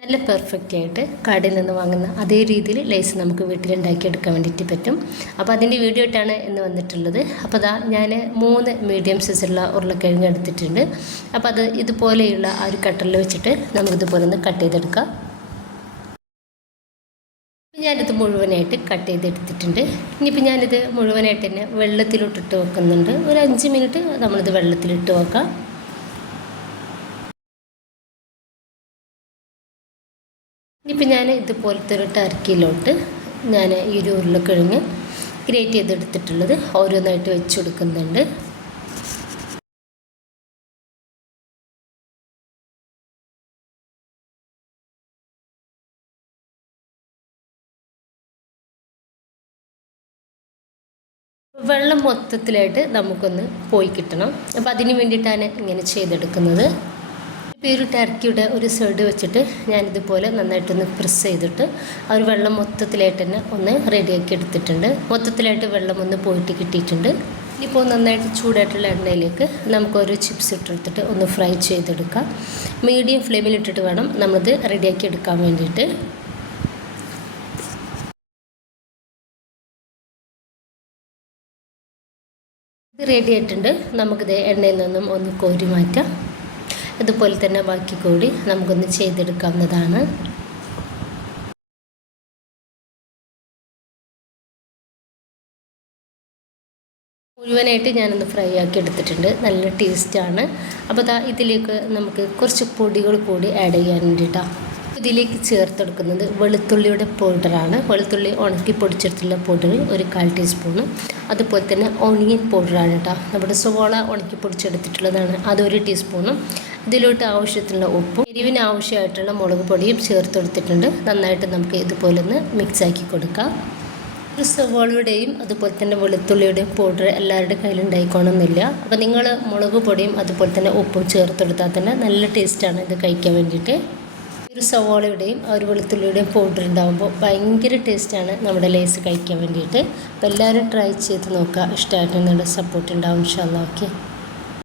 നല്ല പെർഫെക്റ്റ് ആയിട്ട് കടയിൽ നിന്ന് വാങ്ങുന്ന അതേ രീതിയിൽ ലേസ് നമുക്ക് വീട്ടിലുണ്ടാക്കിയെടുക്കാൻ വേണ്ടിയിട്ട് പറ്റും. അപ്പോൾ അതിൻ്റെ വീഡിയോ ആയിട്ടാണ് ഇന്ന് വന്നിട്ടുള്ളത്. അപ്പോൾ ഞാൻ 3 മീഡിയം സൈസുള്ള ഉരുളക്കിഴങ്ങ് എടുത്തിട്ടുണ്ട്. അപ്പോൾ അത് ഇതുപോലെയുള്ള ആ ഒരു കട്ടറിൽ വെച്ചിട്ട് നമുക്കിതുപോലെ ഒന്ന് കട്ട് ചെയ്തെടുക്കാം. ഞാനിത് മുഴുവനായിട്ട് കട്ട് ചെയ്തെടുത്തിട്ടുണ്ട്. ഇനിയിപ്പോൾ ഞാനിത് മുഴുവനായിട്ട് തന്നെ വെള്ളത്തിലോട്ടിട്ട് വെക്കുന്നുണ്ട്. ഒരു 5 മിനിറ്റ് നമ്മളിത് വെള്ളത്തിലിട്ട് വെക്കാം. ഇനിയിപ്പോൾ ഞാൻ ഇതുപോലത്തെ ഒരു ടർക്കിയിലോട്ട് ഞാൻ ഈ ഒരു ഉരുളക്കിഴങ്ങ് ഗ്രേറ്റ് ചെയ്തെടുത്തിട്ടുള്ളത് ഓരോന്നായിട്ട് വെച്ച് കൊടുക്കുന്നുണ്ട്. വെള്ളം മൊത്തത്തിലായിട്ട് നമുക്കൊന്ന് പോയി കിട്ടണം. അപ്പോൾ അതിന് വേണ്ടിയിട്ടാണ് ഇങ്ങനെ ചെയ്തെടുക്കുന്നത്. ഇപ്പോൾ ഈ ഒരു ടർക്കിയുടെ ഒരു സൈഡ് വെച്ചിട്ട് ഞാനിതുപോലെ നന്നായിട്ടൊന്ന് പ്രസ് ചെയ്തിട്ട് ആ ഒരു വെള്ളം മൊത്തത്തിലായിട്ട് തന്നെ ഒന്ന് റെഡിയാക്കി എടുത്തിട്ടുണ്ട്. മൊത്തത്തിലായിട്ട് വെള്ളം ഒന്ന് പോയിട്ട് കിട്ടിയിട്ടുണ്ട്. ഇപ്പോൾ നന്നായിട്ട് ചൂടായിട്ടുള്ള എണ്ണയിലേക്ക് നമുക്കൊരു ചിപ്സ് ഇട്ടെടുത്തിട്ട് ഒന്ന് ഫ്രൈ ചെയ്തെടുക്കാം. മീഡിയം ഫ്ലെയിമിലിട്ടിട്ട് വേണം നമ്മളിത് റെഡിയാക്കി എടുക്കാൻ വേണ്ടിയിട്ട്. ഇത് റെഡി ആയിട്ടുണ്ട്. നമുക്കിത് എണ്ണയിൽ നിന്നും ഒന്ന് കോരി മാറ്റാം. അതുപോലെ തന്നെ ബാക്കി കൂടി നമുക്കൊന്ന് ചെയ്തെടുക്കാവുന്നതാണ്. മുഴുവനായിട്ട് ഞാനൊന്ന് ഫ്രൈ ആക്കി എടുത്തിട്ടുണ്ട്. നല്ല ടേസ്റ്റാണ്. അപ്പോൾ ഇതിലേക്ക് നമുക്ക് കുറച്ച് പൊടികൾ കൂടി ആഡ് ചെയ്യാൻ വേണ്ടിയിട്ടാണ്. ഇതിലേക്ക് ചേർത്തെടുക്കുന്നത് വെളുത്തുള്ളിയുടെ പൗഡറാണ്. വെളുത്തുള്ളി ഉണക്കി പൊടിച്ചെടുത്തുള്ള പൗഡർ ഒരു 1/4 ടീസ്പൂണ്. അതുപോലെ തന്നെ ഓണിയൻ പൗഡറാണ് കേട്ടോ. നമ്മുടെ സവോള ഉണക്കി പൊടിച്ചെടുത്തിട്ടുള്ളതാണ്, അതൊരു ടീസ്പൂണും. ഇതിലോട്ട് ആവശ്യത്തിനുള്ള ഉപ്പും എരിവിന് ആവശ്യമായിട്ടുള്ള മുളക് പൊടിയും ചേർത്തെടുത്തിട്ടുണ്ട്. നന്നായിട്ട് നമുക്ക് ഇതുപോലെ ഒന്ന് മിക്സാക്കി കൊടുക്കാം. ഒരു സവോളയുടെയും അതുപോലെ തന്നെ വെളുത്തുള്ളിയുടെയും പൗഡർ എല്ലാവരുടെ കയ്യിലുണ്ടായിക്കോണമെന്നില്ല. അപ്പോൾ നിങ്ങൾ മുളക് പൊടിയും അതുപോലെ തന്നെ ഉപ്പും ചേർത്തെടുത്താൽ തന്നെ നല്ല ടേസ്റ്റാണ് ഇത് കഴിക്കാൻ വേണ്ടിയിട്ട്. ഒരു സവോളയുടെയും ഒരു വെളുത്തുള്ളിയുടെയും പൗഡർ ഉണ്ടാകുമ്പോൾ ഭയങ്കര ടേസ്റ്റാണ് നമ്മുടെ ലേസ് കഴിക്കാൻ വേണ്ടിയിട്ട്. അപ്പോൾ എല്ലാവരും ട്രൈ ചെയ്ത് നോക്കുക. ഇഷ്ടമായിട്ട് നിങ്ങളുടെ സപ്പോർട്ട് ഉണ്ടാവും. ഇൻഷാ അല്ലാഹ്. ഓക്കെ.